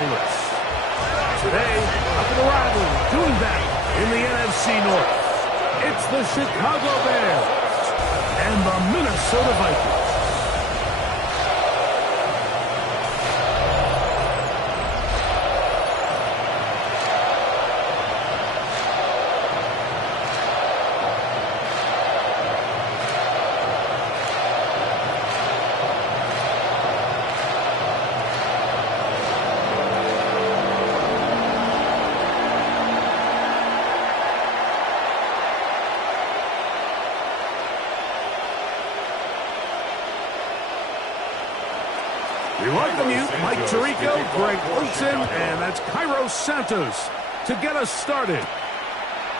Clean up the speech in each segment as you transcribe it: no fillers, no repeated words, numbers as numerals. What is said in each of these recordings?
Indianapolis. Today, up in the rivalry, doing battle in the NFC North, it's the Chicago Bears and the Minnesota Vikings. We welcome you, Mike Tirico, Greg Olson, and that's Cairo Santos to get us started.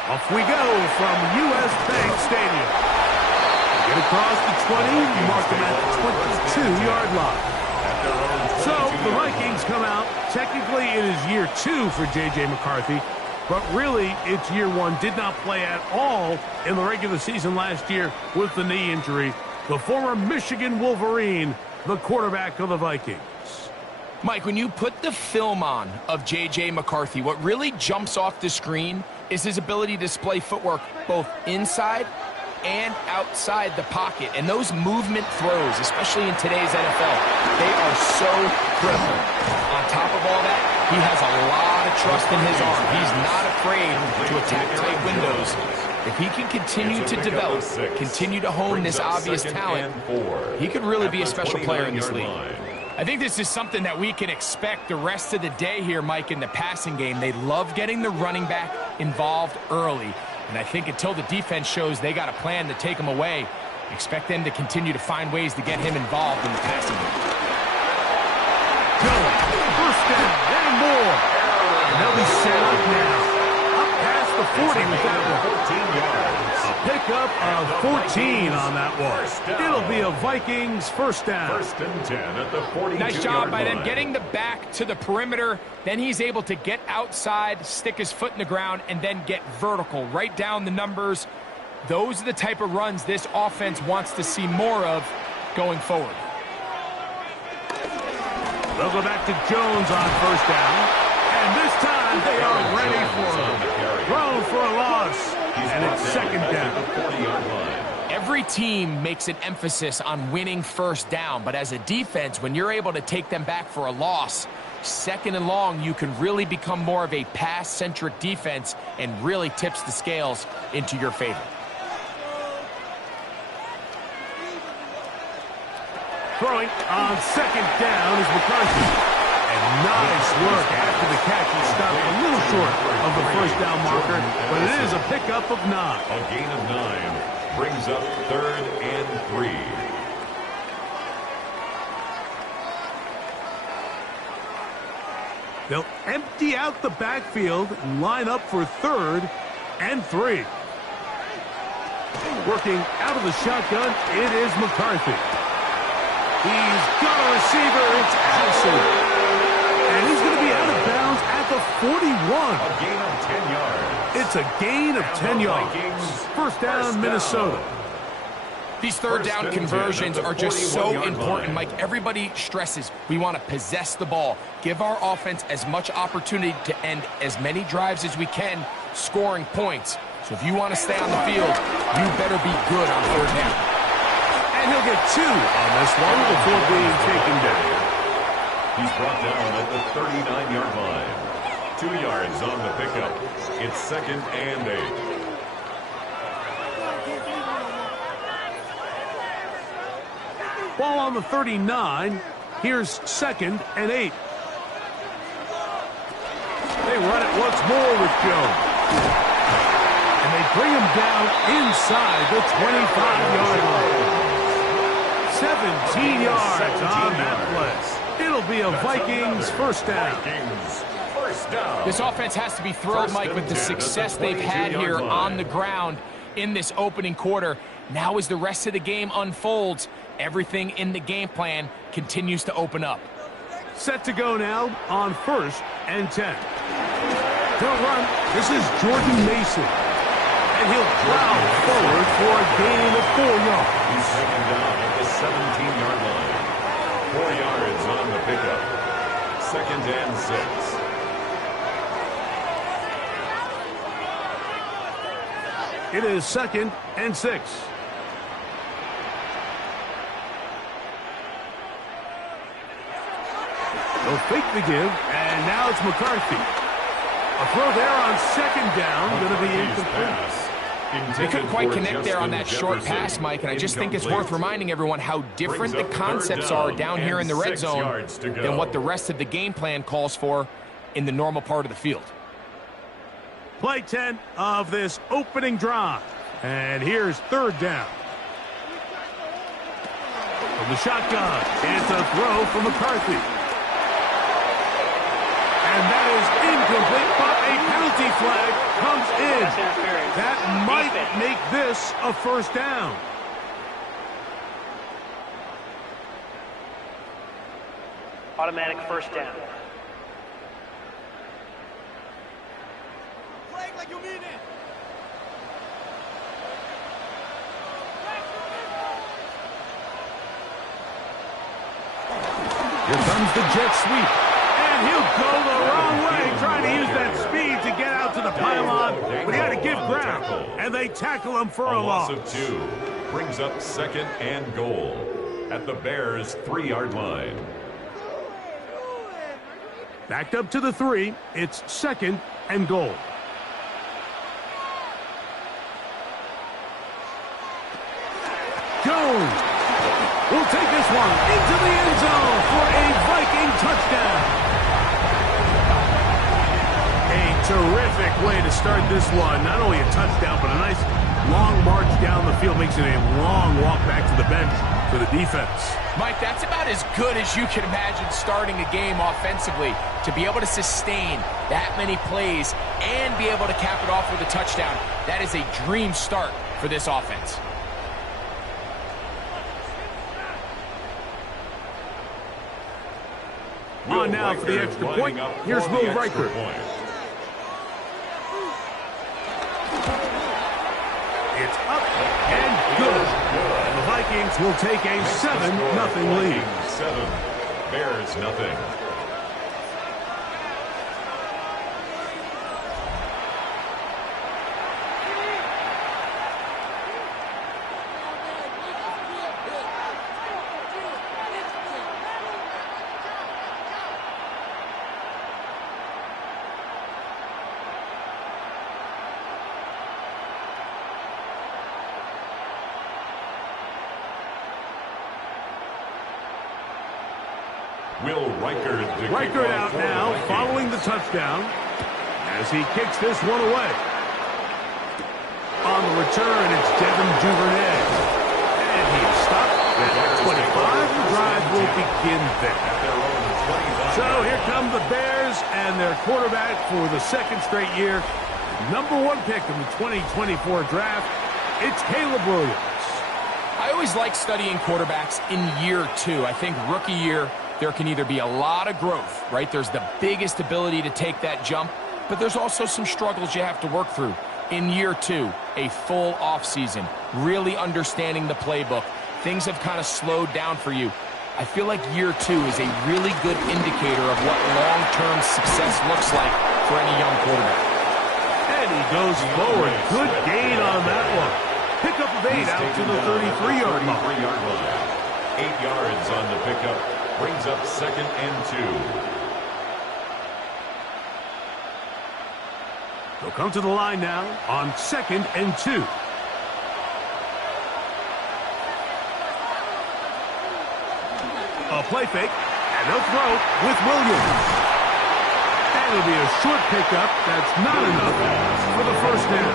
Off we go from U.S. Bank Stadium. Get across the 20, mark them at the 22-yard line. So the Vikings come out. Technically, it is year 2 for J.J. McCarthy, but really, it's year 1. Did not play at all in the regular season last year with the knee injury. The former Michigan Wolverine, the quarterback of the Vikings. Mike, when you put the film on of J.J. McCarthy, what really jumps off the screen is his ability to display footwork both inside and outside the pocket. And those movement throws, especially in today's NFL, they are so critical. On top of all that, he has a lot of trust in his arm. He's not afraid to attack tight windows. If he can continue to develop, continue to hone this obvious talent, he could really be a special player in this league. I think this is something that we can expect the rest of the day here, Mike, in the passing game. They love getting the running back involved early. And I think until the defense shows they got a plan to take him away, expect them to continue to find ways to get him involved in the passing game. Jones, first down, and more. And they'll be set up now. Up past the 40 with that one. 14 yards. A pickup of 14 on that one. It'll be a Vikings first down. First and 10 at the 42-yard line. Nice job by them getting the back to the perimeter. Then he's able to get outside, stick his foot in the ground, and then get vertical. Right down the numbers. Those are the type of runs this offense wants to see more of going forward. They'll go back to Jones on first down. And this time they are ready for him. Thrown for a loss. And it's second down. Every team makes an emphasis on winning first down, but as a defense, when you're able to take them back for a loss, second and long, you can really become more of a pass-centric defense and really tips the scales into your favor. Throwing on second down is McCarthy. And nice work after the catch. He stopped a little short of the first down marker, but it is a pickup of 9. A gain of 9 brings up 3rd and 3. They'll empty out the backfield and line up for 3rd and 3. Working out of the shotgun, it is McCarthy. He's got a receiver. It's Addison. And he's going to be out of bounds at the 41. A gain of 10 yards. It's a gain of 10 yards. First down, Minnesota. These third down conversions are just so important, Mike. Everybody stresses we want to possess the ball, give our offense as much opportunity to end as many drives as we can, scoring points. So if you want to stay on the field, you better be good on third down. And he'll get 2 on this one before being taken down. He's brought down at the 39-yard line. 2 yards on the pickup. It's 2nd and 8. Ball on the 39. Here's 2nd and 8. They run it once more with Jones. And they bring him down inside the 25-yard line. 17 yards on that play. It'll be a Vikings first down. This offense has to be thrilled, Mike, with the success they've had here on the ground in this opening quarter. Now as the rest of the game unfolds, everything in the game plan continues to open up. Set to go now on 1st and 10. He'll run. This is Jordan Mason. And he'll plow forward for a gain of 4 yards. He's taken down at the 17-yard line. 4 yards on the pickup. second and 6. It is 2nd and 6. They'll fake the give, and now it's McCarthy. A throw there on 2nd down, going to be incomplete. They couldn't quite connect there on that short pass, Mike, and I just think it's worth reminding everyone how different the concepts are down here in the red zone than what the rest of the game plan calls for in the normal part of the field. Play 10 of this opening drive. And here's 3rd down. From the shotgun, it's a throw from McCarthy. And that is incomplete, but a penalty flag comes in. That might make this a 1st down. Automatic 1st down. Flag like you mean it. Here comes the jet sweep. And he'll go the wrong way, trying to use that speed to get out to the pylon. But he had to give ground, and they tackle him for a loss. Of 2 brings up 2nd and goal at the Bears' 3-yard line. Backed up to the 3. It's 2nd and goal. Jones will take this one into the end zone for a Viking touchdown. A terrific way to start this one. Not only a touchdown, but a nice long march down the field. Makes it a long walk back to the bench for the defense. Mike, that's about as good as you can imagine starting a game offensively. To be able to sustain that many plays and be able to cap it off with a touchdown, that is a dream start for this offense. On now for the extra point. Here's Will Riker. It's up and good. And the Vikings will take a 7-0 lead. 7, Bears nothing. Will Riker out now, following the touchdown, as he kicks this one away. On the return, it's Devin Duvernay. And he's stopped at 25. The drive will begin there. So here come the Bears and their quarterback for the 2nd straight year. #1 pick in the 2024 draft. It's Caleb Williams. I always like studying quarterbacks in year 2. I think rookie year, there can either be a lot of growth, right? There's the biggest ability to take that jump, but there's also some struggles you have to work through. In year 2, a full offseason, really understanding the playbook. Things have kind of slowed down for you. I feel like year 2 is a really good indicator of what long-term success looks like for any young quarterback. And he goes forward. Good gain on that one. Pickup of 8 out to the 33-yard line. 8 yards on the pickup. Brings up 2nd and 2. They'll come to the line now on 2nd and 2. A play fake, and they'll throw with Williams. And it'll be a short pickup. That's not enough for the 1st down.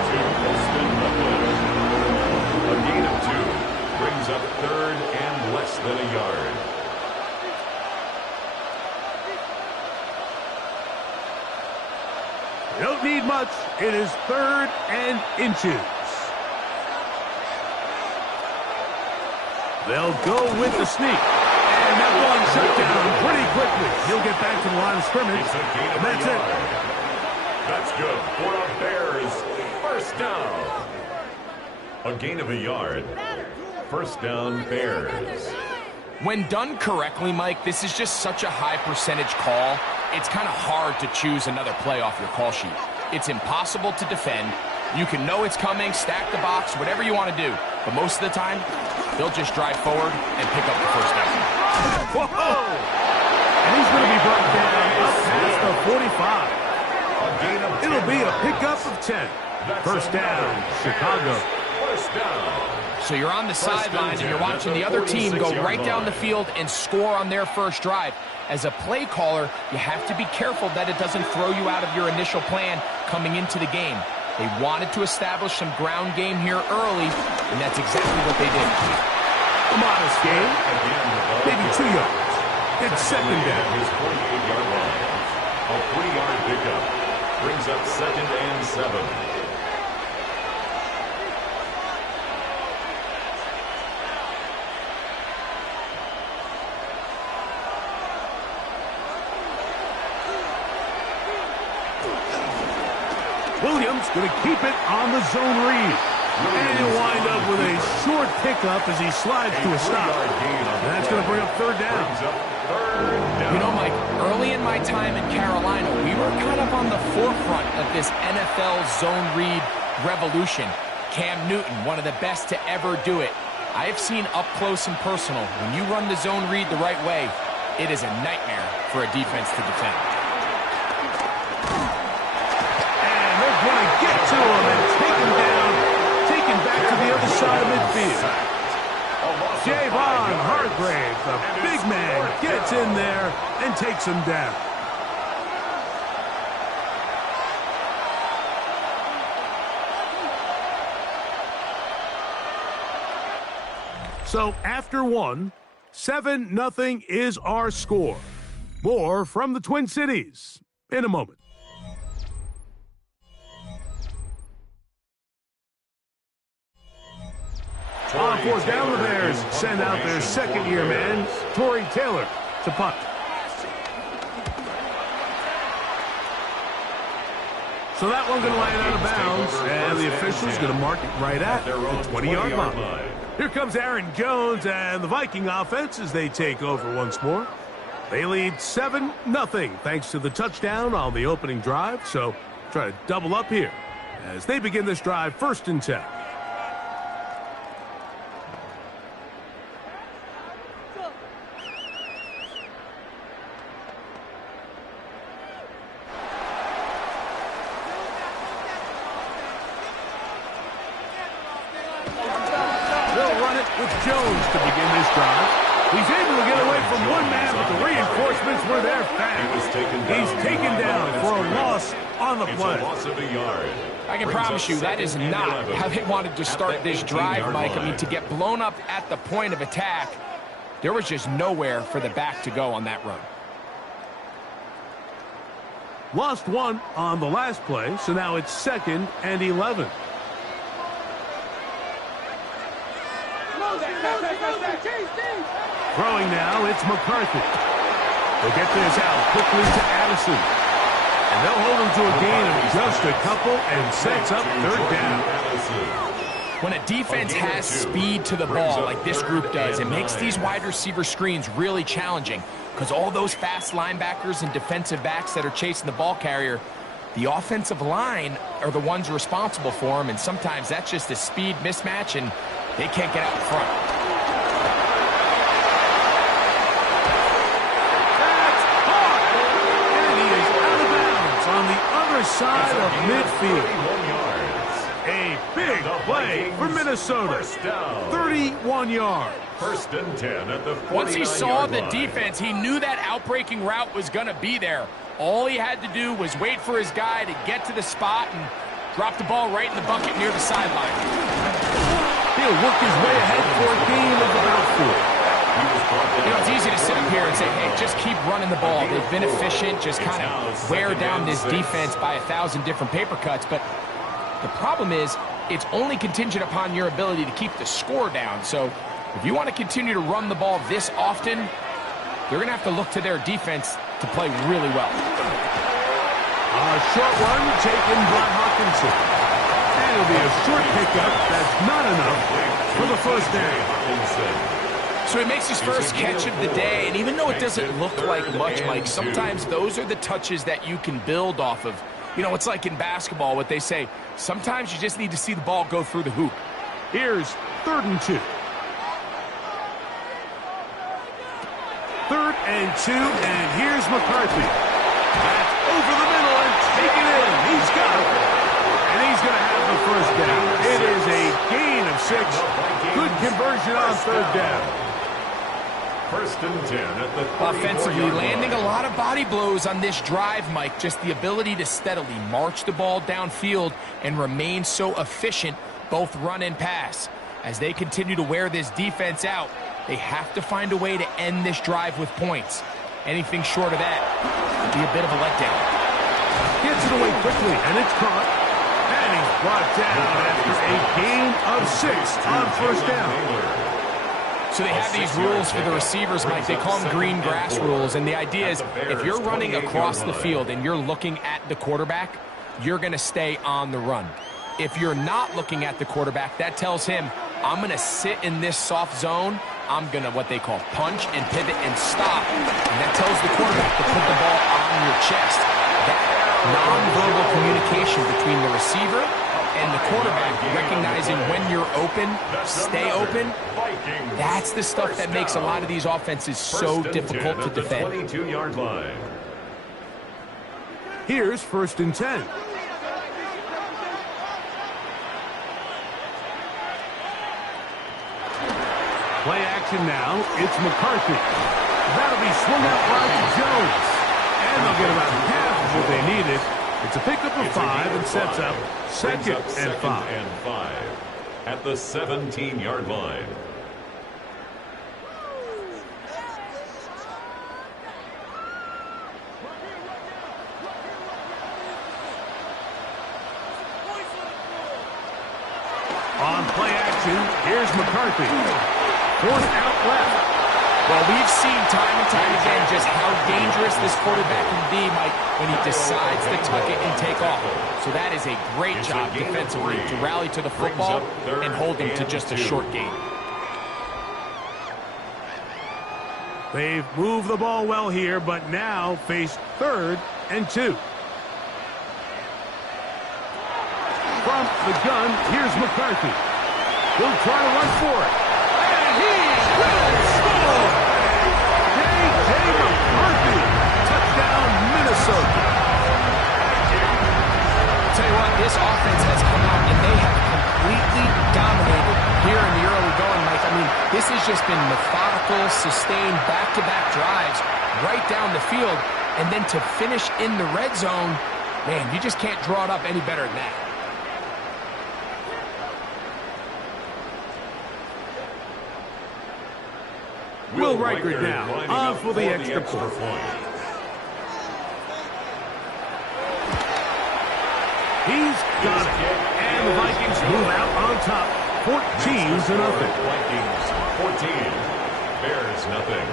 A gain of 2 brings up 3rd and less than a yard. They don't need much. It is 3rd and inches. They'll go with the sneak. And that one shut down pretty quickly. He'll get back to the line of scrimmage. It's a gain of That's a yard. it. That's good for the Bears. 1st down. A gain of a yard. 1st down, Bears. When done correctly, Mike, this is just such a high percentage call. It's kind of hard to choose another play off your call sheet. It's impossible to defend. You can know it's coming, stack the box, whatever you want to do. But most of the time, they'll just drive forward and pick up the first down. Whoa! And he's going to be brought down up past the 45. It'll be a pickup of 10. First down, Chicago. First down. So you're on the sideline and you're watching the other team go right down the field and score on their first drive. As a play caller, you have to be careful that it doesn't throw you out of your initial plan coming into the game. They wanted to establish some ground game here early, and that's exactly what they did. A modest gain, maybe 2 yards. It's second down. His 48-yard line. A 3-yard pickup brings up 2nd and 7. Williams going to keep it on the zone read. And he'll wind up with a short pickup as he slides to a stop. That's going to bring up third down. You know, Mike, early in my time in Carolina, we were kind of on the forefront of this NFL zone read revolution. Cam Newton, one of the best to ever do it. I have seen up close and personal, when you run the zone read the right way, it is a nightmare for a defense to defend. Want to get to him and take him down, taken back to the other side of midfield. Javon Hargrave, the big man, gets in there and takes him down. So after one, 7-0 is our score. More from the Twin Cities in a moment. On fourth down, the Bears send out their second-year man, Torrey Taylor, to punt. So that one going to land out of bounds, and the official's going to mark it right at the 20-yard line. Here comes Aaron Jones and the Viking offense as they take over once more. They lead 7-0 thanks to the touchdown on the opening drive, so try to double up here as they begin this drive 1st and 10. With Jones to begin this drive. He's able to get away from one man, but the reinforcements were there fast. He's taken down for a loss on the play. I can promise you that is not how they wanted to start this drive, Mike. I mean, to get blown up at the point of attack, there was just nowhere for the back to go on that run. Lost one on the last play, so now it's 2nd and 11. Throwing now, it's McCarthy. They'll get this out quickly to Addison. And they'll hold him to a gain of just a couple and sets up third down. When a defense has speed to the ball like this group does, it makes these wide receiver screens really challenging because all those fast linebackers and defensive backs that are chasing the ball carrier, the offensive line are the ones responsible for them, and sometimes that's just a speed mismatch, and they can't get out in front. That's caught! And he is out of bounds on the other side of midfield. A big play for Minnesota. 31 yards. 1st and 10 at the 49-yard line. Once he saw the defense, he knew that outbreaking route was going to be there. All he had to do was wait for his guy to get to the spot and drop the ball right in the bucket near the sideline. He'll work his way ahead for a gain of about 4. You know, it's easy to sit up here and say, hey, just keep running the ball. They've been efficient, just kind of wear down this defense by 1,000 different paper cuts. But the problem is it's only contingent upon your ability to keep the score down. So if you want to continue to run the ball this often, you're going to have to look to their defense to play really well. A short one taken by Hawkinson. And it'll be a short pickup. That's not enough for the first down. So he makes his first catch of the day, and even though it doesn't look like much, Mike, sometimes those are the touches that you can build off of. You know, it's like in basketball, what they say, sometimes you just need to see the ball go through the hoop. Here's 3rd and 2. 3rd and 2, and here's McCarthy. That's over the middle and taken in. He's got it. And he's going to have the first down. It is a gain of 6. Good conversion on 3rd down. 1st and 10 at the 34-yard Offensively, landing a line. lot of body blows on this drive, Mike. Just the ability to steadily march the ball downfield and remain so efficient, both run and pass. As they continue to wear this defense out, they have to find a way to end this drive with points. Anything short of that would be a bit of a letdown. Gets it away quickly, and it's caught. And he's brought down after a gain of 6 on 1st down. So they have these rules for the receivers, Mike. They call them green grass rules, and the idea is if you're running across the field and you're looking at the quarterback, you're going to stay on the run. If you're not looking at the quarterback, that tells him, I'm going to sit in this soft zone. I'm going to, what they call, punch and pivot and stop. And that tells the quarterback to put the ball on your chest. That nonverbal communication between the receiver and the quarterback, recognizing when you're open, stay open, that's the stuff that makes a lot of these offenses so difficult to defend. 22-yard line. Here's 1st and 10. Play action now. It's McCarthy. That'll be swung out wide to Jones. And they'll get about half of what they needed. It's a pickup of 5 and sets up 2nd and 5. At the 17-yard line. On play action, here's McCarthy. 4th out left. Well, we've seen time and time again just how dangerous this quarterback can be, Mike, when he decides to tuck it and take off. So that is a great job defensively to rally to the football and hold them to just a short gain. They've moved the ball well here, but now face 3rd and 2. From the gun, here's McCarthy. He'll try to run for it. And he will score! J.J. McCarthy. Touchdown, Minnesota. Tell you what, this offense has come out and they have completely dominated here in the early going, Mike. I mean, this has just been methodical, sustained, back-to-back drives right down the field. And then to finish in the red zone, man, you just can't draw it up any better than that. Will Riker now, on for the extra point. He's got it. And the Vikings move out on top, 14-0. Vikings 14, Bears nothing.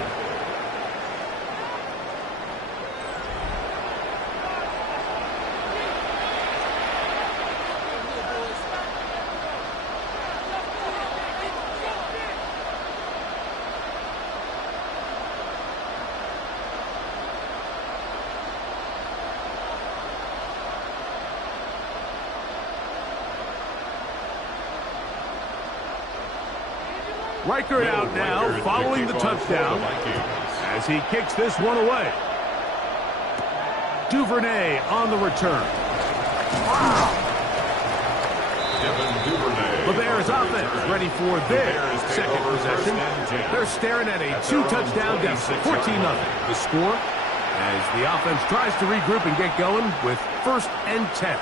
Riker out now, following the touchdown, as he kicks this one away. Duvernay on the return. The Bears offense ready for their second possession. They're staring at a 2-touchdown deficit, 14-0. The score as the offense tries to regroup and get going with 1st and 10.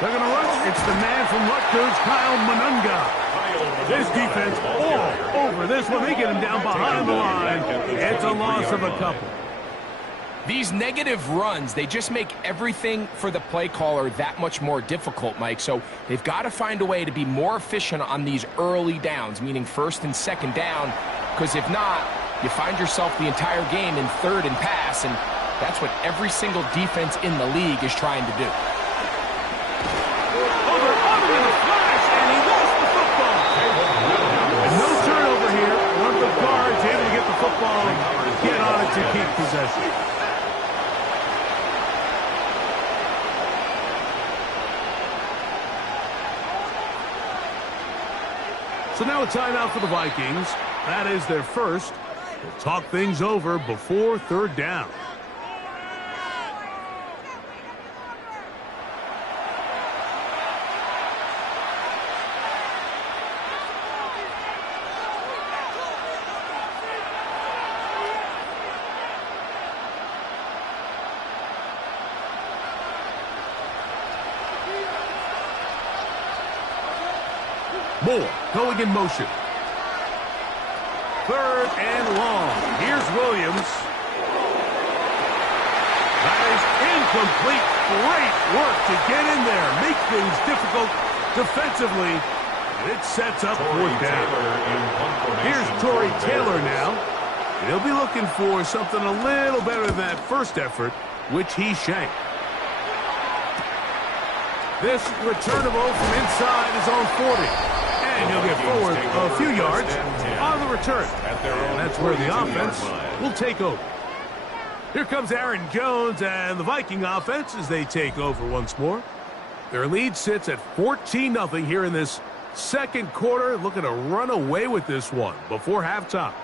They're going to rush. It's the man from Rutgers, Kyle Monunga. This defense all over this one. They get him down behind the line. It's a loss of a couple. These negative runs, they just make everything for the play caller that much more difficult, Mike. So they've got to find a way to be more efficient on these early downs, meaning first and second down, because if not, you find yourself the entire game in third and pass, and that's what every single defense in the league is trying to do. Over in the flash, and he lost the football. And no turnover here. One of the guards able to get the football and get on it to keep possession. So now a timeout for the Vikings. That is their first. We'll talk things over before third down. Moore going in motion. Third and long. Here's Williams. That is incomplete. Great work to get in there. Make things difficult defensively. And it sets up fourth down. Here's Tory Taylor now. He'll be looking for something a little better than that first effort, which he shanked. This returnable from inside is on 40. And he'll get forward a few yards on the return. And that's where the offense will take over. Here comes Aaron Jones and the Viking offense as they take over once more. Their lead sits at 14-0 here in this second quarter. Looking to run away with this one before halftime.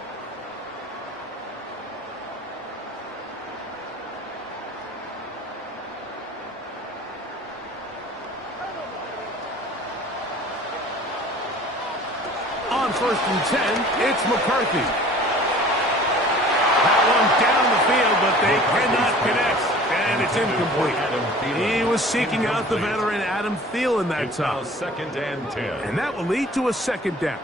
On first and 10, it's McCarthy. That one down the field, but they cannot connect, and it's incomplete. He was seeking out the veteran Adam Thielen that time. Second and 10. And that will lead to a second down.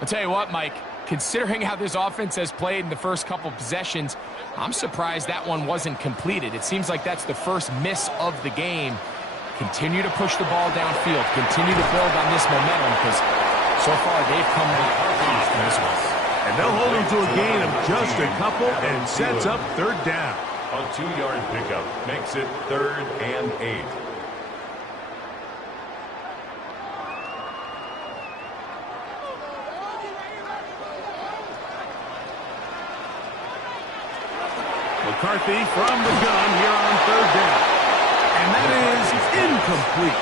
I'll tell you what, Mike, considering how this offense has played in the first couple possessions, I'm surprised that one wasn't completed. It seems like that's the first miss of the game. Continue to push the ball downfield. Continue to build on this momentum because so far they've come out from this one. And they'll hold him to a gain of just a couple and sets up third down. A 2-yard pickup makes it 3rd and 8. McCarthy from the gun here on third down. And that is incomplete.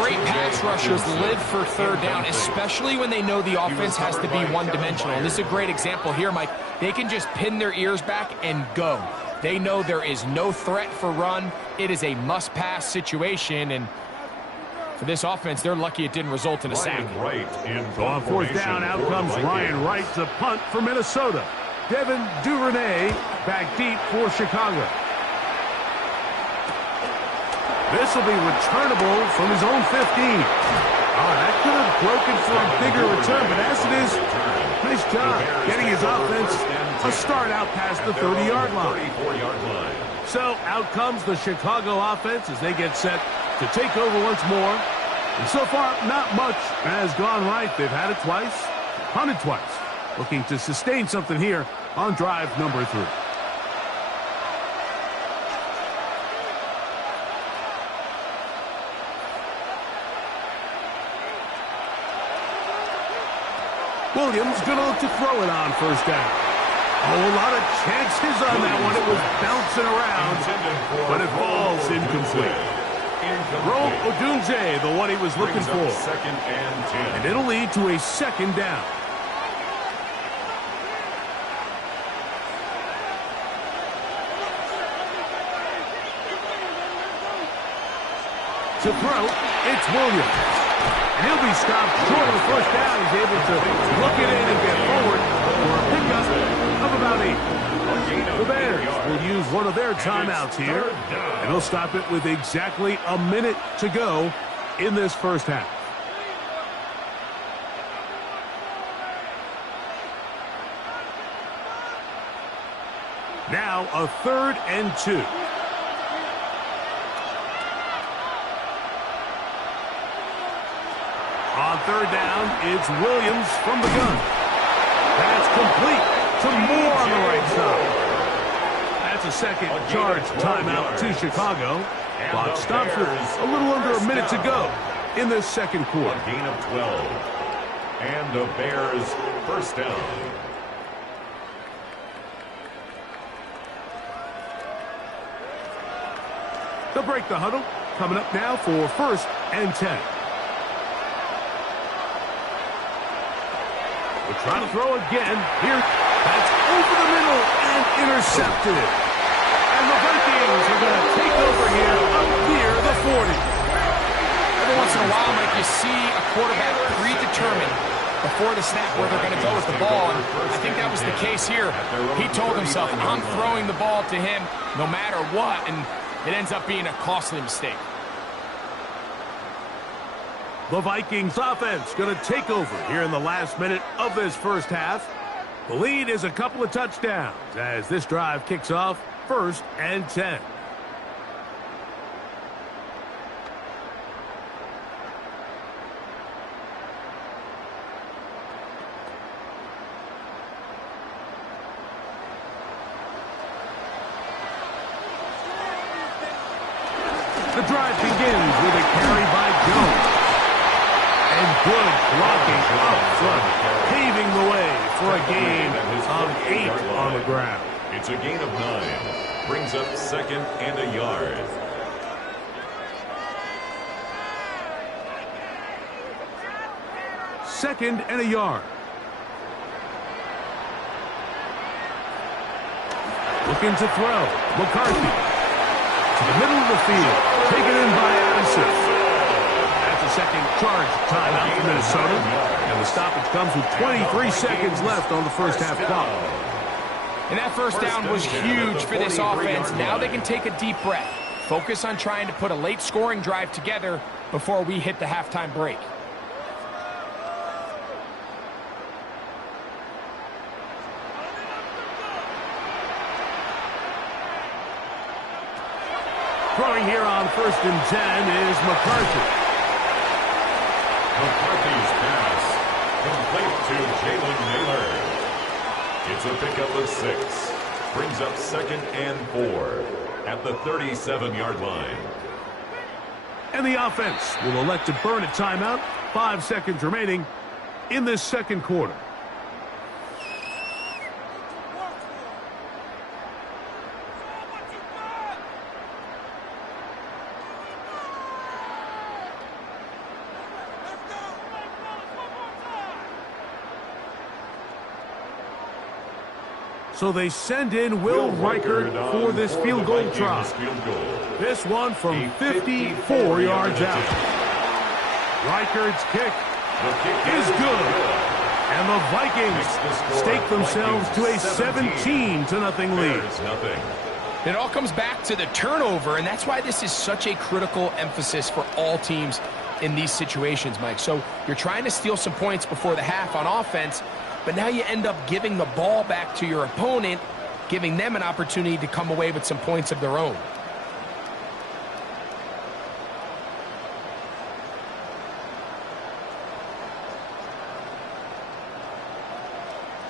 Great pass rushers live for third down, especially when they know the offense has to be one-dimensional. And this is a great example here, Mike. They can just pin their ears back and go. They know there is no threat for run. It is a must-pass situation, and for this offense, they're lucky it didn't result in a sack. So on fourth down, out comes Ryan Wright to punt for Minnesota. Devin Duvernay back deep for Chicago. This will be returnable from his own 15. Oh, that could have broken for a bigger return, but as it is, nice job getting his offense a start out past the 30-yard line. So out comes the Chicago offense as they get set to take over once more. And so far, not much has gone right. They've had it twice, punted twice. Looking to sustain something here on drive number 3. Williams going to look to throw it on first down. Oh, a lot of chances on that one. It was bouncing around, but it falls incomplete. Rome Odunze, the one he was looking for. Second and 10. And it'll lead to a second down. To throw, it's Williams. And he'll be stopped short of the first down. He's able to look it in and get forward for a pickup of about 8. The Bears will use one of their timeouts here, and they'll stop it with exactly a minute to go in this first half. Now a 3rd and 2. On 3rd down, it's Williams from the gun. That's complete to Moore on the right side. That's a second charge timeout to Chicago. Clock stops with a little under a minute to go in the second quarter. A gain of 12. And the Bears first down. They'll break the huddle. Coming up now for 1st and 10. We're trying to throw again. Here, that's over the middle and intercepted. And the Vikings are going to take over here up near the 40. Every once in a while, Mike, you see a quarterback predetermined before the snap where they're going to go with the ball, and I think that was the case here. He told himself, I'm throwing the ball to him no matter what, and it ends up being a costly mistake. The Vikings offense going to take over here in the last minute of this first half. The lead is a couple of touchdowns as this drive kicks off 1st and 10. The drive begins with a carry by Jones. And good blocking up front, paving the way for a gain of 8 on the ground. It's a gain of 9. Brings up 2nd and a yard. Second and a yard. Looking to throw. McCarthy to the middle of the field. Taken in by Addison. That's a second charge timeout for Minnesota. And the stoppage comes with 23 seconds left on the first half clock. And that first down was huge for this offense. Now they can take a deep breath. Focus on trying to put a late scoring drive together before we hit the halftime break. Throwing here on 1st and 10 is McCarthy. McCarthy's pass complete to Jalen Naylor. It's a pickup of 6. Brings up 2nd and 4 at the 37-yard line. And the offense will elect to burn a timeout. 5 seconds remaining in this second quarter. So they send in Will Reichert for this field goal try. This one from 54 yards out. Reichert's kick is good. And the Vikings stake themselves to a 17-0 lead. It all comes back to the turnover, and that's why this is such a critical emphasis for all teams in these situations, Mike. So you're trying to steal some points before the half on offense, but now you end up giving the ball back to your opponent, giving them an opportunity to come away with some points of their own.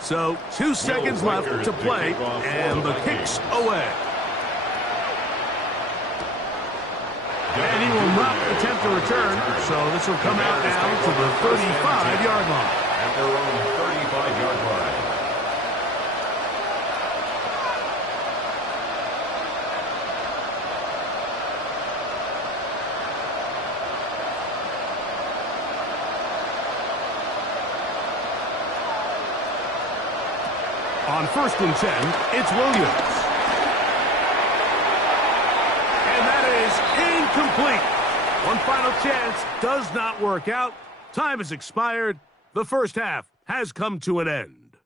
So 2 seconds left to play, and the kick's away. And he will not attempt to return, so this will come out now to the 35-yard line. At their own 35-yard line. On 1st and 10, it's Williams. And that is incomplete. One final chance does not work out. Time has expired. The first half has come to an end.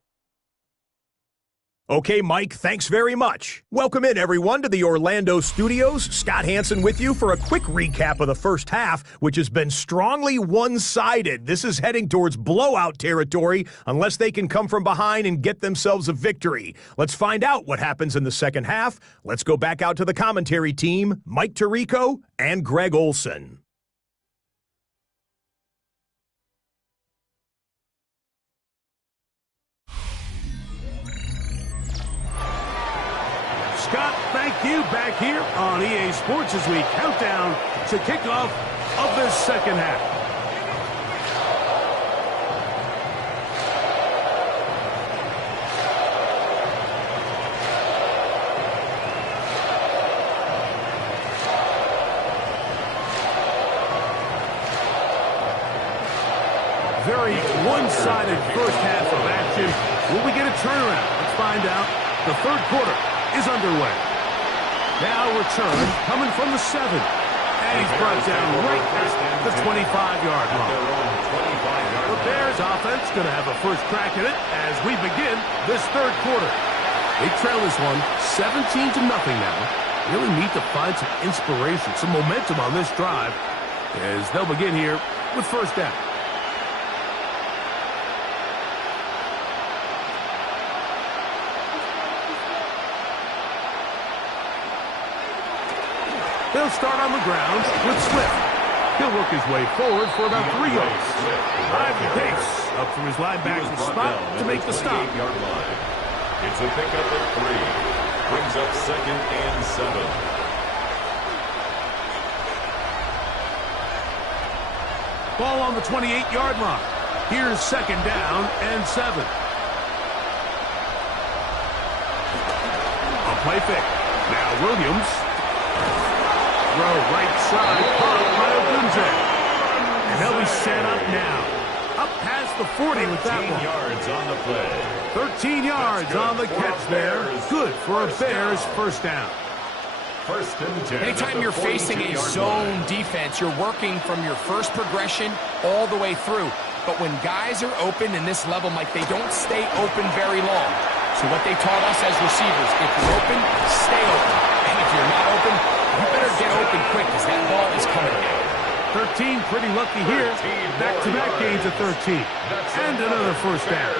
Okay, Mike, thanks very much. Welcome in, everyone, to the Orlando studios. Scott Hansen with you for a quick recap of the first half, which has been strongly one-sided. This is heading towards blowout territory unless they can come from behind and get themselves a victory. Let's find out what happens in the second half. Let's go back out to the commentary team, Mike Tirico and Greg Olson. Scott, thank you. Back here on EA Sports as we count down to kickoff of this second half. Very one-sided first half of action. Will we get a turnaround? Let's find out. The third quarter is underway. Now return coming from the 7. And he's brought down right at the 25-yard line. The Bears offense going to have a first crack at it as we begin this third quarter. They trail this one 17-0 now. Really need to find some inspiration, some momentum on this drive as they'll begin here with first down. They'll start on the ground with Swift. He'll work his way forward for about 3 yards. Drive the pace up through his linebacker spot to make the stop. It's a pickup at 3. Brings up 2nd and 7. Ball on the 28-yard line. Here's 2nd down and 7. A play fake. Now Williams. Throw right side, caught by Odunze. And they'll be set up now. Up past the 40 with that one. 13 yards on the catch there. Good for a Bears first down. First and 10. Anytime you're facing a zone defense, you're working from your first progression all the way through. But when guys are open in this level, Mike, they don't stay open very long. So what they taught us as receivers, if you're open, stay open. And if you're not open, you better get open quick because that ball is coming down. 13, pretty lucky here. Back-to-back gains of 13. And another first down.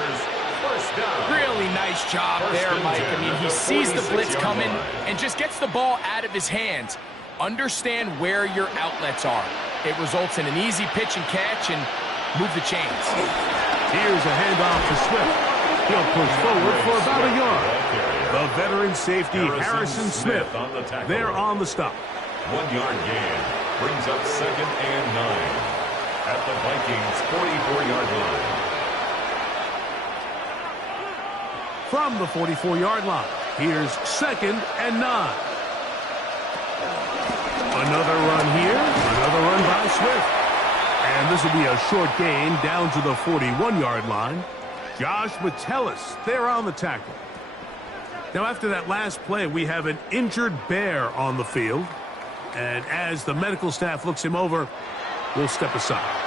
Really nice job there, Mike. I mean, he sees the blitz coming and just gets the ball out of his hands. Understand where your outlets are. It results in an easy pitch and catch and move the chains. Here's a handoff to Swift. He'll push forward for about a yard. The veteran safety, Harrison Smith, there on the stop. 1 yard gain. Brings up 2nd and 9. At the Vikings' 44-yard line. From the 44-yard line, here's 2nd and 9. Another run here, another run by Swift. And this will be a short gain down to the 41-yard line. Josh Metellus there on the tackle. Now, after that last play, we have an injured Bear on the field. And as the medical staff looks him over, we'll step aside.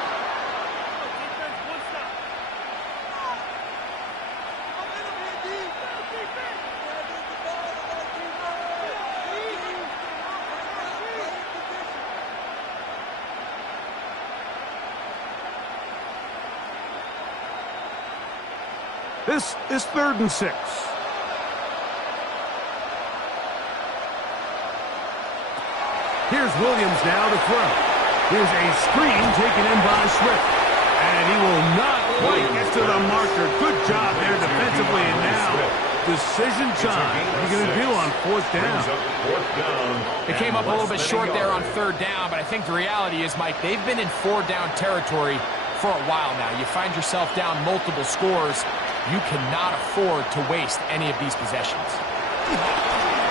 This is 3rd and 6. Here's Williams now to throw. Here's a screen taken in by Swift. And he will not quite get to the marker. Good job there defensively. And now, decision time. What are you going to do on 4th down? They came up a little bit short there on 3rd down, but I think the reality is, Mike, they've been in 4-down territory for a while now. You find yourself down multiple scores. You cannot afford to waste any of these possessions.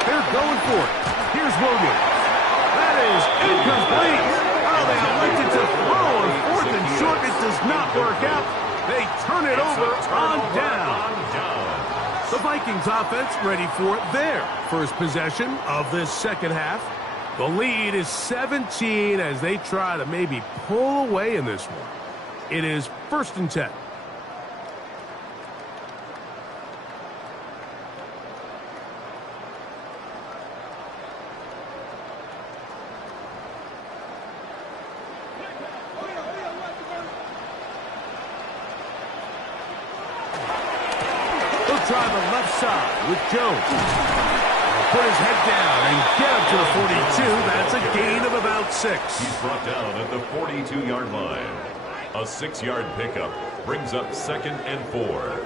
They're going for it. Here's Williams. That is incomplete. Oh, they elected to throw on 4th and short. It does not work out. They turn it over on down. The Vikings offense ready for their first possession of this second half. The lead is 17 as they try to maybe pull away in this one. It is 1st and 10. try the left side with Jones. Put his head down and get him to the 42. That's a gain of about 6. He's brought down at the 42-yard line. A 6-yard pickup brings up 2nd and 4.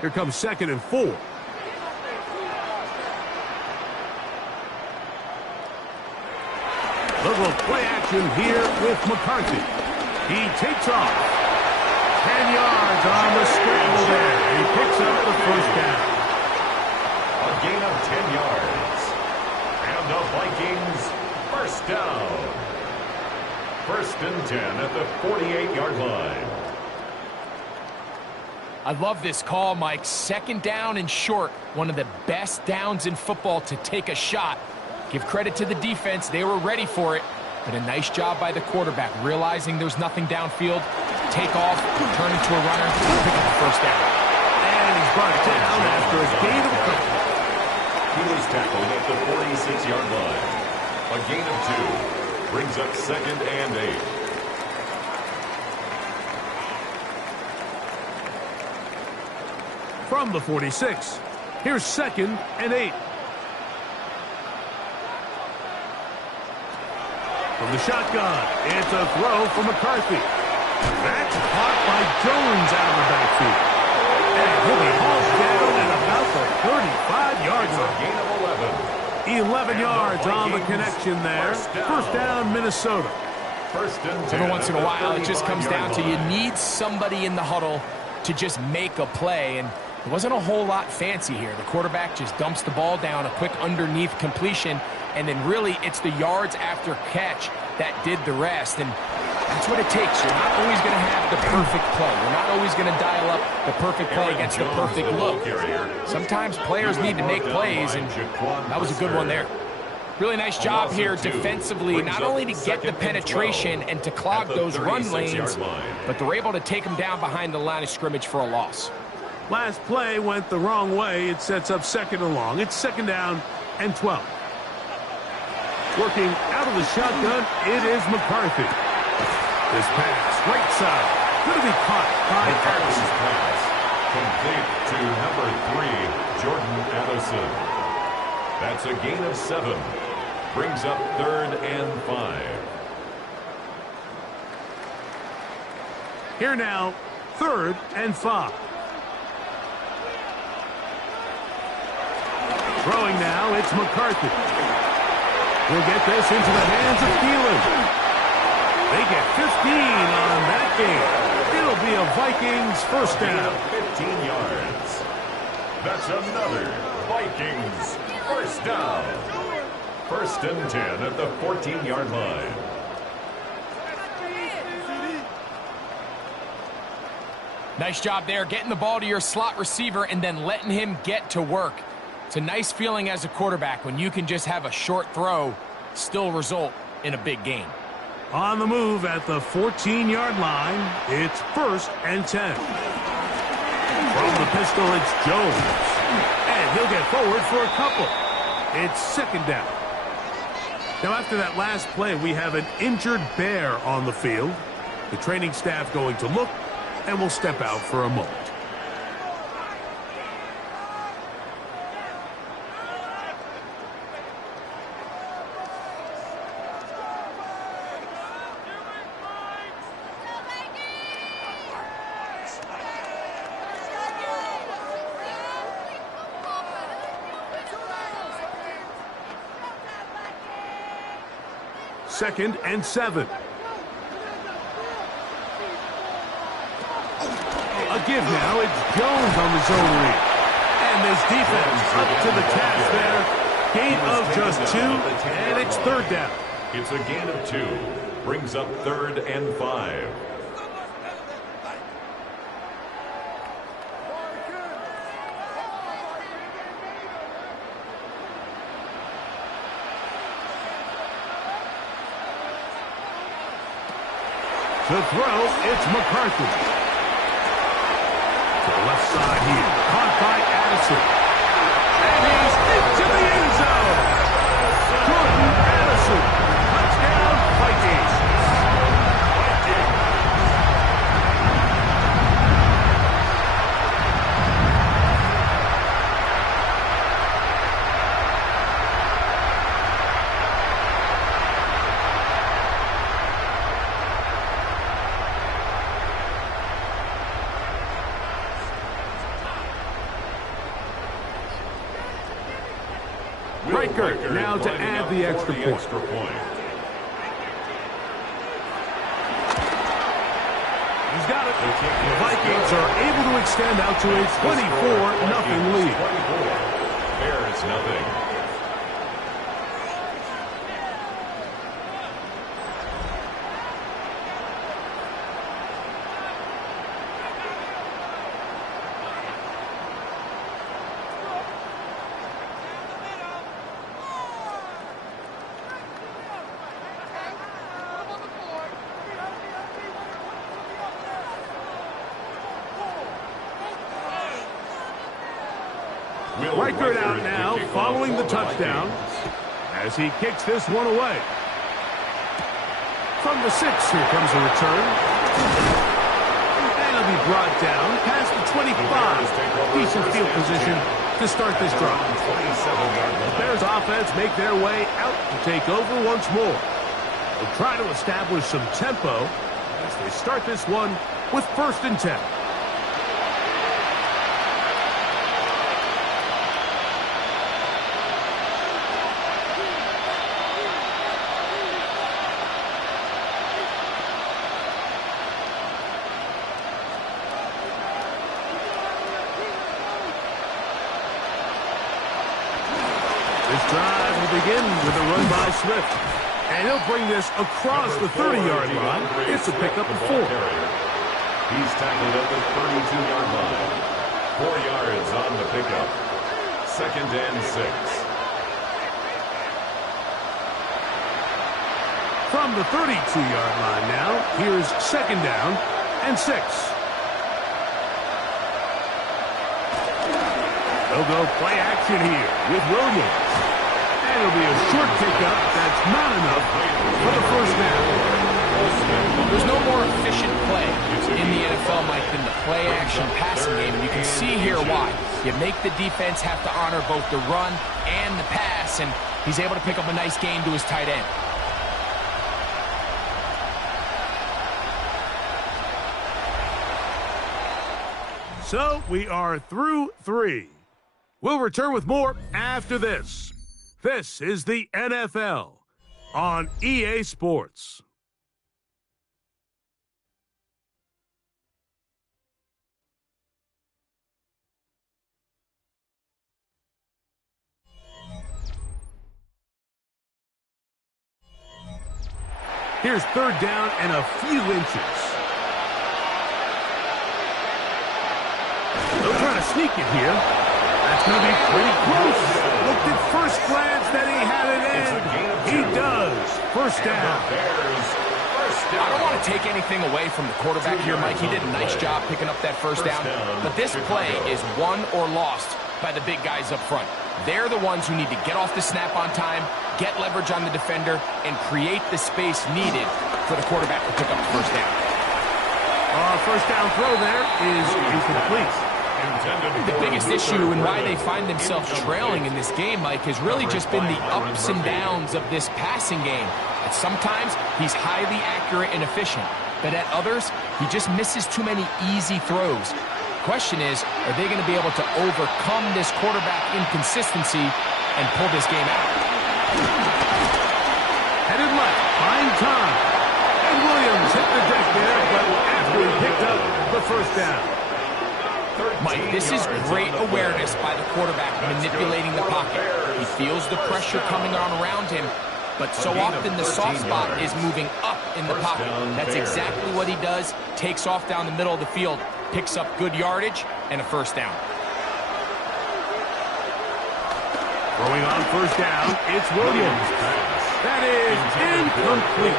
Here comes 2nd and 4. Little play action here with McCarthy. He takes off. 10 yards on the scramble there. He picks up the first down. A gain of 10 yards. And the Vikings first down. 1st and 10 at the 48-yard line. I love this call, Mike. 2nd down and short. One of the best downs in football to take a shot. Give credit to the defense. They were ready for it. But a nice job by the quarterback, realizing there's nothing downfield. Take off, turn into a runner, pick up the first down. And he's brought down after a gain of a couple. He was tackled at the 46-yard line. A gain of 2 brings up 2nd and 8. From the 46, here's 2nd and 8. From the shotgun, it's a throw for McCarthy. That's caught by Jones out of the backfield. And he'll be hauled down at about the 35-yard line. Gain of 11. 11 yards on the connection there. First down, Minnesota. 1st and 10. Every once in a while, it just comes down to you need somebody in the huddle to just make a play. And it wasn't a whole lot fancy here. The quarterback just dumps the ball down, a quick underneath completion, and then really it's the yards after catch that did the rest. And that's what it takes. You're not always going to have the perfect play. You're not always going to dial up the perfect play against the perfect look. Sometimes players need to make plays, and that was a good one there. Really nice job here defensively, not only to get the penetration and to clog those run lanes, but they're able to take them down behind the line of scrimmage for a loss. Last play went the wrong way. It sets up 2nd and long. It's 2nd down and 12. Working out of the shotgun, it is McCarthy. This pass, right side, going to be caught by Addison's pass. Complete to number 3, Jordan Addison. That's a gain of 7. Brings up 3rd and 5. Here now, 3rd and 5. Throwing now, it's McCarthy. We'll get this into the hands of Thielen. They get 15 on that game. It'll be a Vikings first down. 15 yards. That's another Vikings first down. 1st and 10 at the 14-yard line. Nice job there, getting the ball to your slot receiver and then letting him get to work. It's a nice feeling as a quarterback when you can just have a short throw, still result in a big gain. On the move at the 14-yard line, it's 1st and 10. From the pistol, it's Jones. And he'll get forward for a couple. It's 2nd down. Now, after that last play, we have an injured Bear on the field. The training staff going to look, and will step out for a moment. Second and 7. A give now. It's Jones on the zone read. And this defense up to the task there. Gain of just 2, and it's 3rd down. It's a gain of 2. Brings up 3rd and 5. To throw, it's McCarthy. To the left side here. Caught by Addison. And he's into the end zone. Jordan Addison. Touchdown, Vikings. Riker now to add the extra point. He's got it. The Vikings are able to extend out to a 24-0 lead. Bears nothing. Riker out now, following the touchdown, as he kicks this one away. From the 6, here comes a return. And he'll be brought down past the 25. Decent field position to start this drive. The Bears offense make their way out to take over once more. They'll try to establish some tempo as they start this one with 1st and 10. This drive will begin with a run by Swift. And he'll bring this across the 30-yard line. It's a pickup of 4. He's tackled at the 32-yard line. 4 yards on the pickup. 2nd and 6. From the 32-yard line now, here's 2nd down and 6. They'll go play action here with Williams. And it'll be a short pickup that's not enough for the 1st down. There's no more efficient play in the NFL, Mike, than the play-action passing game, and you can see here why. You make the defense have to honor both the run and the pass, and he's able to pick up a nice gain to his tight end. So we are through 3. We'll return with more after this. This is the NFL on EA Sports. Here's 3rd down and a few inches. They'll try to sneak it here. That's going to be pretty close. Looked at first glance that he had it in. He does. 1st down. I don't want to take anything away from the quarterback here, Mike. He did a nice job picking up that 1st down. But this play is won or lost by the big guys up front. They're the ones who need to get off the snap on time, get leverage on the defender, and create the space needed for the quarterback to pick up the 1st down. 1st down throw there is incomplete. The biggest issue and why they find themselves trailing in this game, Mike, has really just been the ups and downs of this passing game. And sometimes he's highly accurate and efficient, but at others, he just misses too many easy throws. The question is, are they going to be able to overcome this quarterback inconsistency and pull this game out? Headed left, find time. And Williams hit the deck there, but after he picked up the 1st down. Mike, this is great awareness by the quarterback manipulating the pocket. He feels the pressure coming on around him, but so often the soft spot is moving up in the pocket. That's exactly what he does. Takes off down the middle of the field, picks up good yardage, and a 1st down. Throwing on 1st down, it's Williams. That is incomplete.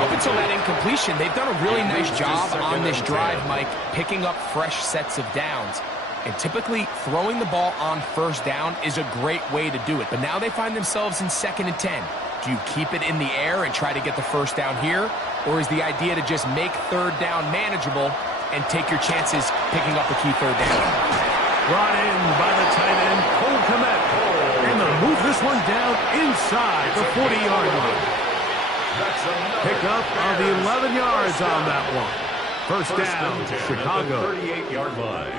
Up until that incompletion, they've done a really nice job on this drive, Mike, picking up fresh sets of downs. And typically, throwing the ball on 1st down is a great way to do it. But now they find themselves in 2nd and 10. Do you keep it in the air and try to get the 1st down here? Or is the idea to just make 3rd down manageable and take your chances picking up a key 3rd down? Brought in by the tight end, Cole Kmet. And they'll move this one down inside the 40-yard line. Pick up of the 11 yards on that one. 1st down, Chicago. 38-yard line.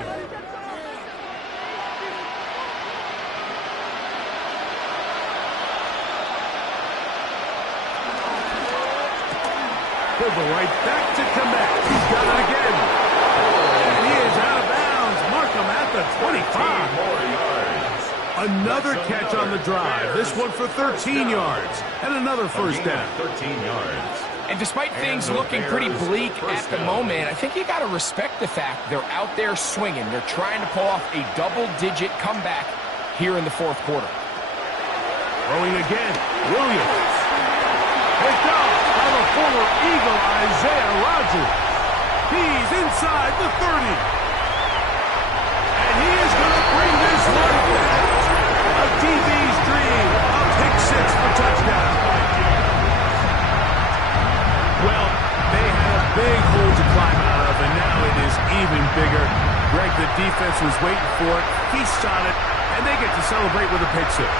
He'll go right back to Komet. He's got it again. And he is out of bounds. Mark him at the 25. More yards. Another catch on the drive. This one for 13 yards. And another first down. 13 yards. And despite things looking pretty bleak at the moment, I think you got to respect the fact they're out there swinging. They're trying to pull off a double-digit comeback here in the fourth quarter. Throwing again. Williams. Picked off by the former Eagle, Isaiah Rodgers. He's inside the 30. And he is going to bring this one back. A DB's dream. A pick six for touchdown. Well, they had a big hole to climb out of, and now it is even bigger. Greg, the defense was waiting for it, feasts on it, and they get to celebrate with a pick six.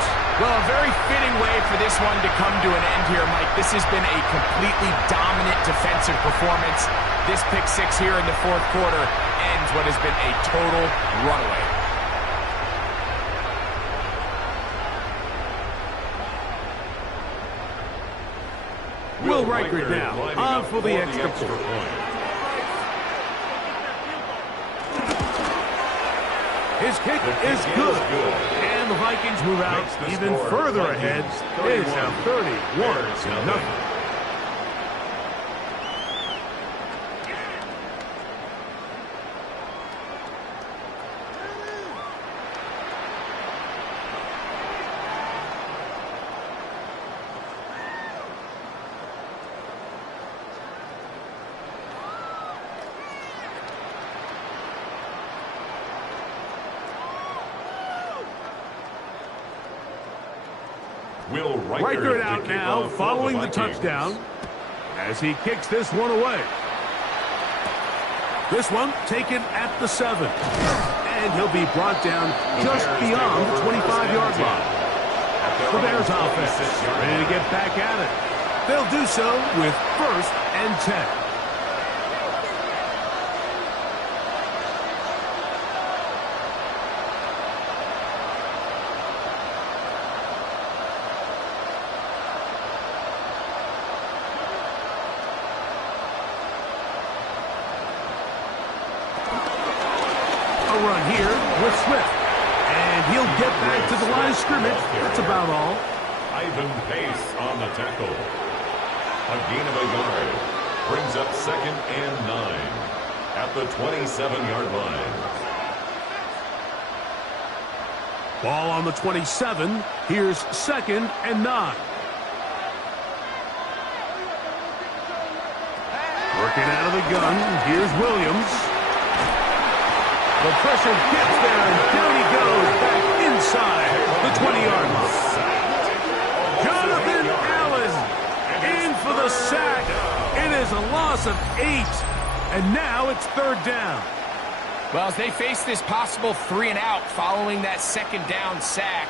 Well, a very fitting way for this one to come to an end here, Mike. This has been a completely dominant defensive performance. This pick six here in the fourth quarter ends what has been a total runaway. Will Riker down, on for the extra point. His kick is good. And the Vikings move out even further ahead. It is now 31-0. Will Riker it out now, following the touchdown, as he kicks this one away. This one taken at the 7. And he'll be brought down just beyond the 25-yard line. The Bears offense ready to get back at it. They'll do so with 1st and 10. Run here with Swift. And he'll get back to the line of scrimmage. That's about all. Ivan Pace on the tackle. A gain of a yard. Brings up 2nd and 9 at the 27-yard line. Ball on the 27. Here's 2nd and 9. Working out of the gun. Here's Williams. The pressure gets there, and down he goes back inside the 20-yard line. Jonathan Allen in for the sack. It is a loss of 8, and now it's 3rd down. Well, as they face this possible 3-and-out following that 2nd down sack,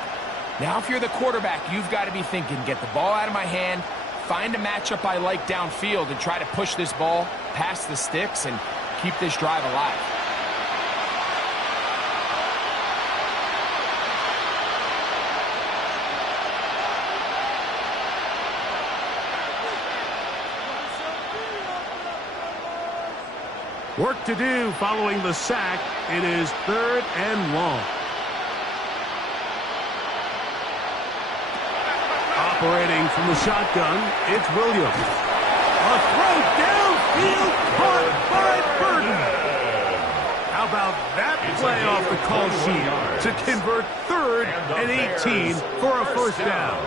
now if you're the quarterback, you've got to be thinking, get the ball out of my hand, find a matchup I like downfield, and try to push this ball past the sticks and keep this drive alive. Work to do following the sack. It is 3rd and long. Operating from the shotgun, it's Williams. A throw downfield caught by Burton. How about that play off the call sheet to convert 3rd and 18 for a first down?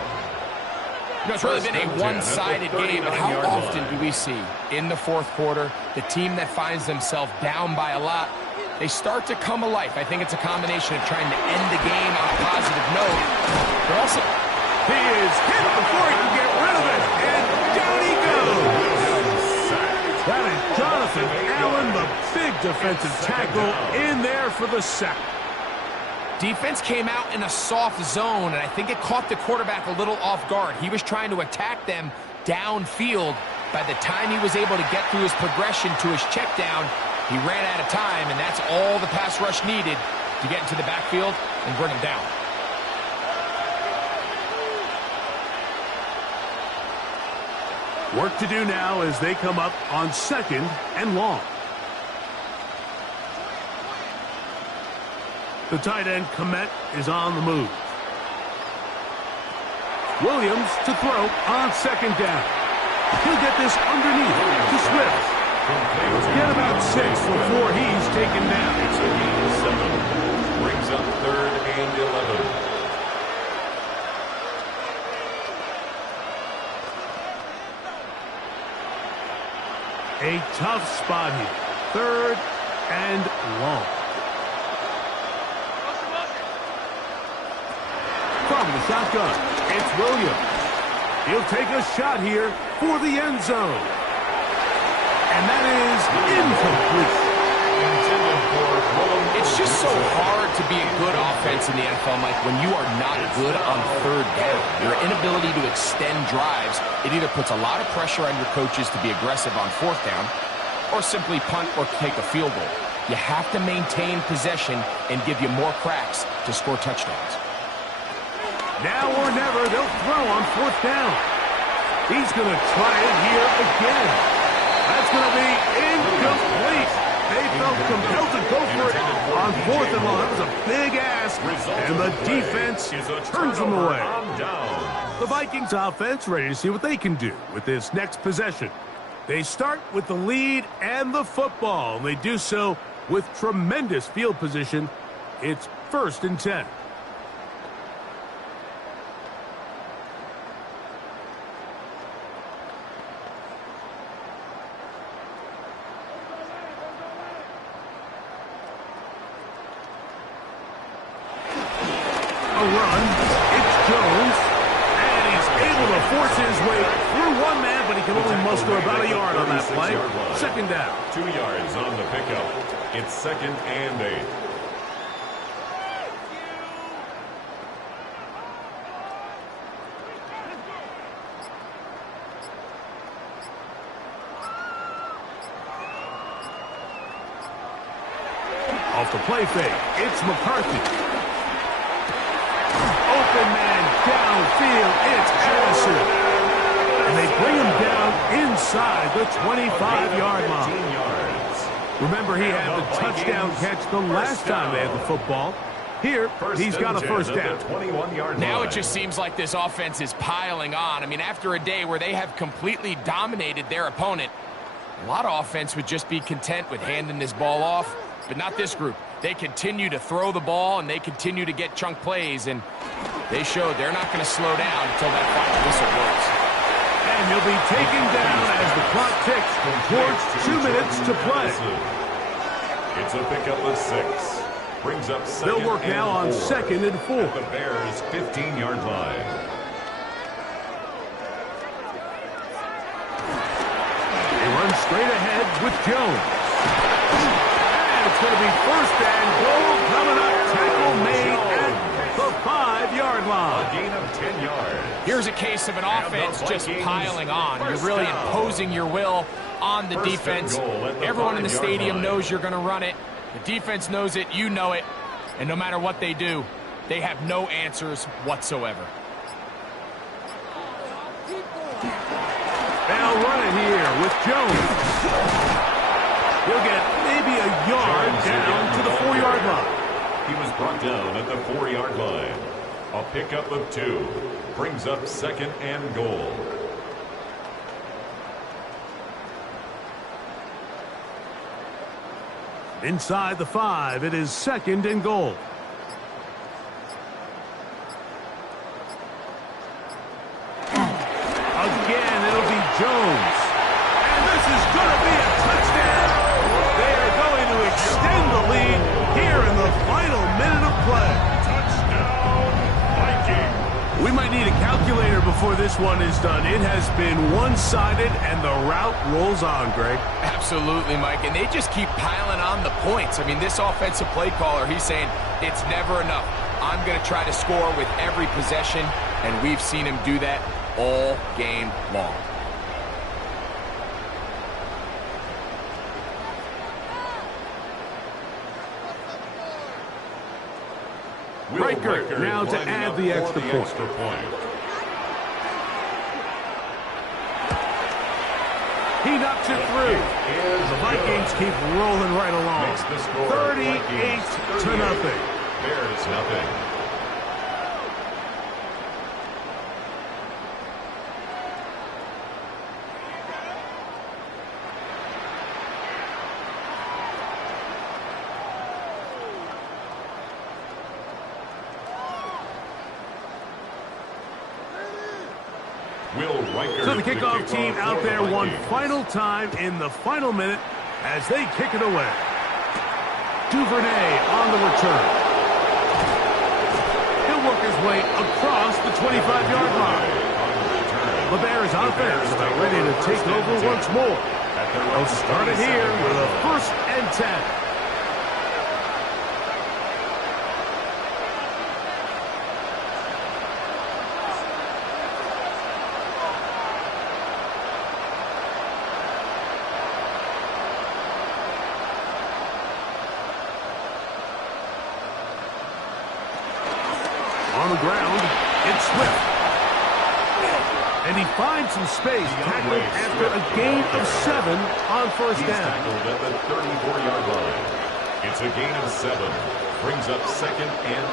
You know, it's really been a one-sided game, but how often do we see in the fourth quarter the team that finds themselves down by a lot, they start to come alive. I think it's a combination of trying to end the game on a positive note, but also he is hit before he can get rid of it, and down he goes. That is Jonathan Allen, the big defensive tackle, in there for the sack. Defense came out in a soft zone, and I think it caught the quarterback a little off guard. He was trying to attack them downfield. By the time he was able to get through his progression to his check down, he ran out of time, and that's all the pass rush needed to get into the backfield and bring him down. Work to do now as they come up on 2nd and long. The tight end, Komet, is on the move. Williams to throw on 2nd down. He'll get this underneath to Swift. Get about 6 before he's taken down. It's a gain of 7. Brings up 3rd and 11. A tough spot here. 3rd and long. From the shotgun, it's Williams. He'll take a shot here for the end zone. And that is incomplete. It's just so hard to be a good offense in the NFL, Mike, when you are not good on 3rd down. Your inability to extend drives, it either puts a lot of pressure on your coaches to be aggressive on 4th down or simply punt or take a field goal. You have to maintain possession and give you more cracks to score touchdowns. Now or never, they'll throw on 4th down. He's going to try it here again. That's going to be incomplete. They felt compelled to go for it on 4th and long. That was a big ask, and the defense turns them away. The Vikings offense ready to see what they can do with this next possession. They start with the lead and the football, and they do so with tremendous field position. It's 1st and 10. Run. It's Jones, and he's able to force his way through one man, but he can only muster about a yard on that play. 2nd down. 2 yards on the pickup. It's 2nd and 8. Off the play fake, it's McCarthy. Open man downfield, it's Addison. And they bring him down inside the 25-yard line. Remember, he had the touchdown catch the last time they had the football. Here, he's got a 1st down. Now it just seems like this offense is piling on. I mean, after a day where they have completely dominated their opponent, a lot of offense would just be content with handing this ball off, but not this group. They continue to throw the ball, and they continue to get chunk plays, and they showed they're not going to slow down until that final whistle blows. And he'll be taken down as the clock ticks towards 2 minutes to play. It's a pickup of 6. Brings up 2nd. They'll work now on 2nd and 4. At the Bears' 15-yard line. They run straight ahead with Jones. It's going to be 1st and goal coming up. Tackle made at the 5-yard line. A gain of 10 yards. Here's a case of an offense just piling on. You're really imposing your will on the defense. Everyone in the stadium knows you're going to run it. The defense knows it. You know it. And no matter what they do, they have no answers whatsoever. They'll run it here with Jones. He'll get maybe a yard down to the 4-yard line. He was brought down at the 4-yard line. A pickup of 2. Brings up 2nd and goal. Inside the 5, it is 2nd and goal. Again, it'll be Jones. And this is going to be a touchdown. They are going to extend the lead here in the final minute of play. Touchdown, Vikings. We might need a calculator before this one is done. It has been one-sided, and the route rolls on, Greg. Absolutely, Mike. And they just keep piling on the points. I mean, this offensive play caller, he's saying it's never enough. I'm going to try to score with every possession, and we've seen him do that all game long. Riker now to add the extra point. He knocks it through. The Vikings keep rolling right along. 38-0. Bears nothing. So the kickoff team out there one final time in the final minute as they kick it away. Duvernay on the return. He'll work his way across the 25-yard line. The Bears offense about ready to take over once more. They'll start it here with a 1st and 10. On the ground, it's Swift. And he finds some space, tackled after a gain of 7 on 1st down. Tackled at the 34-yard line. It's a gain of 7. Brings up 2nd and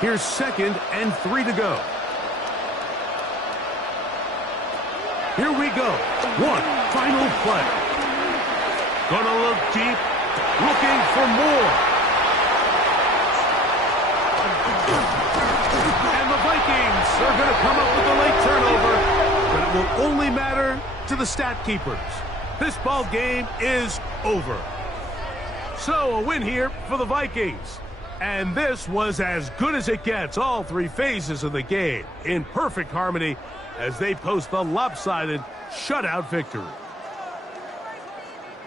3. Here's 2nd and 3 to go. Here we go. One final play. Gonna look deep, looking for more. And the Vikings are going to come up with a late turnover, but it will only matter to the stat keepers. This ball game is over. So a win here for the Vikings. And this was as good as it gets, all 3 phases of the game, in perfect harmony as they post the lopsided shutout victory.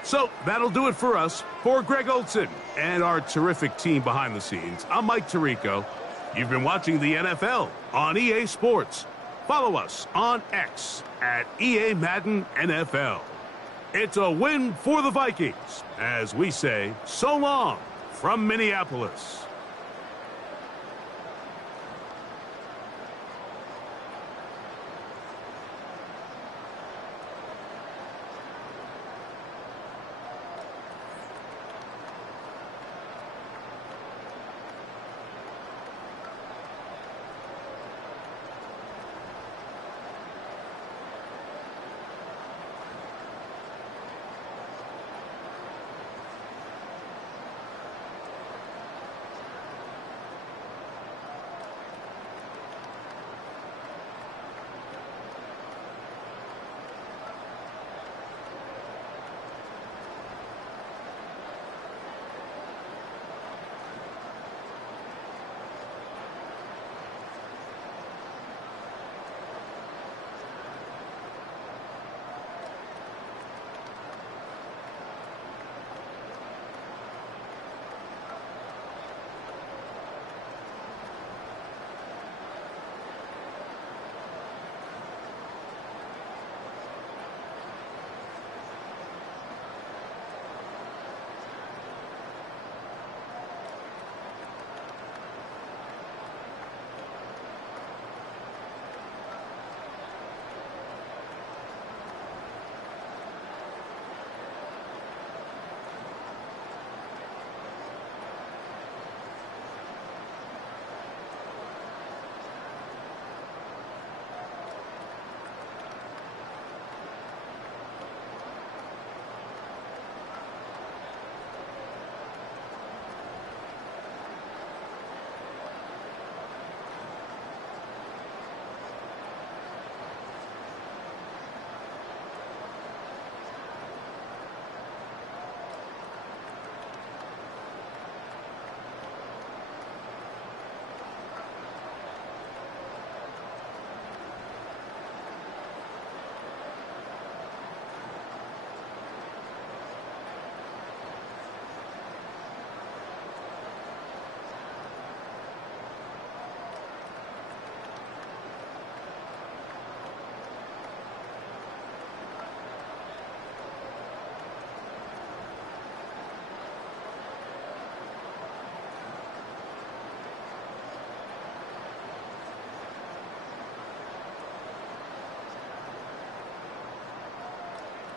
So that'll do it for us. For Greg Olson and our terrific team behind the scenes, I'm Mike Tirico. You've been watching the NFL on EA Sports. Follow us on X at EA Madden NFL. It's a win for the Vikings, as we say so long from Minneapolis.